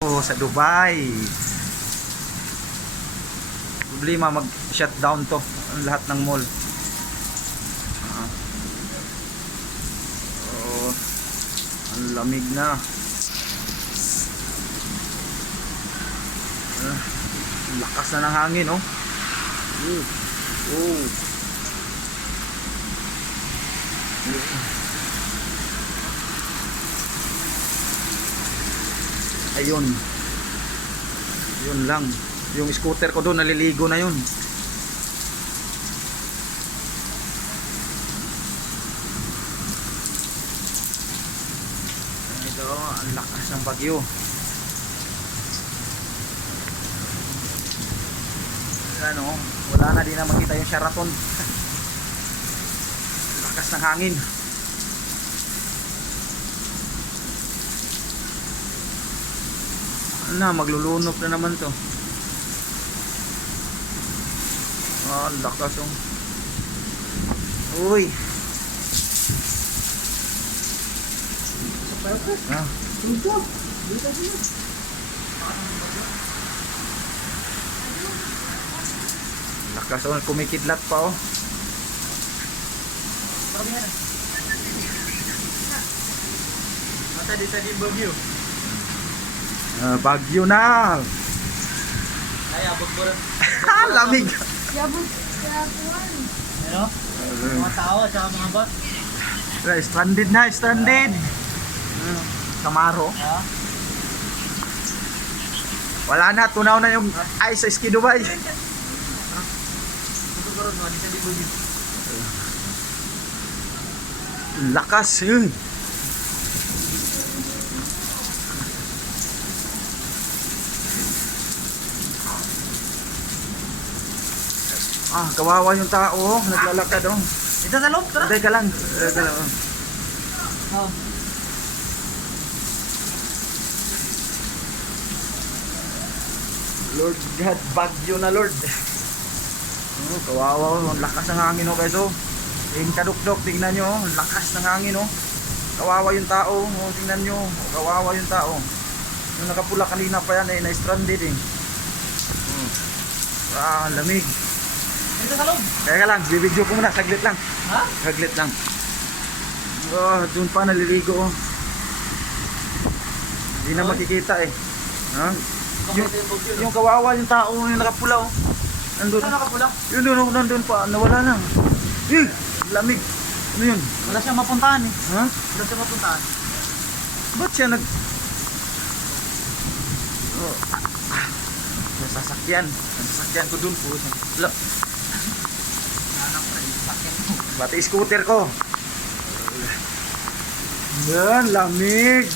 Sa Dubai. Problema mag-shutdown to ang lahat ng mall. Ang lamig na. Ang lakas na ng hangin, oh. Ayun. Yun lang. Yung scooter ko doon naliligo na yun. Ito, ang lakas ng bagyo. Ano, wala na din na makita yung Sheraton. Lakas ng hangin. Na maglulunok na naman to. Lakas oh. Uy. Lakas oh, kumikidlat pa oh. Mata di tadi bagyo. Bagyo na. Ay abot mo lang. Lamig. Yabot sa kuwan. Ano? Mga tao at saka mga bus. Stranded na, stranded. Kamaro. Ha? Wala na, tunaw na yung ice sa Ski Dubai. Ito ko rin, di tadi bagyo. Lakas yun. Kawawa yung tao, naglalakad oh. Ito sa loob, tara. Teka lang. Teka lang. Oh. Lord God, bagyo na Lord. Kawawa oh, ang lakas ng hangin oh guys oh. Yung kadukdok, tingnan nyo oh, ang lakas ng hangin oh. Kawawa yung tao, oh, tingnan nyo, kawawa yung tao. Yung nakapula kanina pa yan na-stranded eh. Lamig. Ito sa loob. Teka lang, bibidyo ko muna, saglit lang. Ha? Saglit lang. Doon pa naliligo oh. Hindi na makikita eh. Yung kawawa yung tao, yung nakapula oh. Nandun. Saan nakapula? Yun doon, nandun pa, nawala na. Lamig. Ano yun? Wala siyang mapuntahan eh. Ha? Wala siyang mapuntahan. Ba't siya Nasasakyan ko dun po. Nanak ko rin, sakyan mo. Pati scooter ko. Yan, lamig.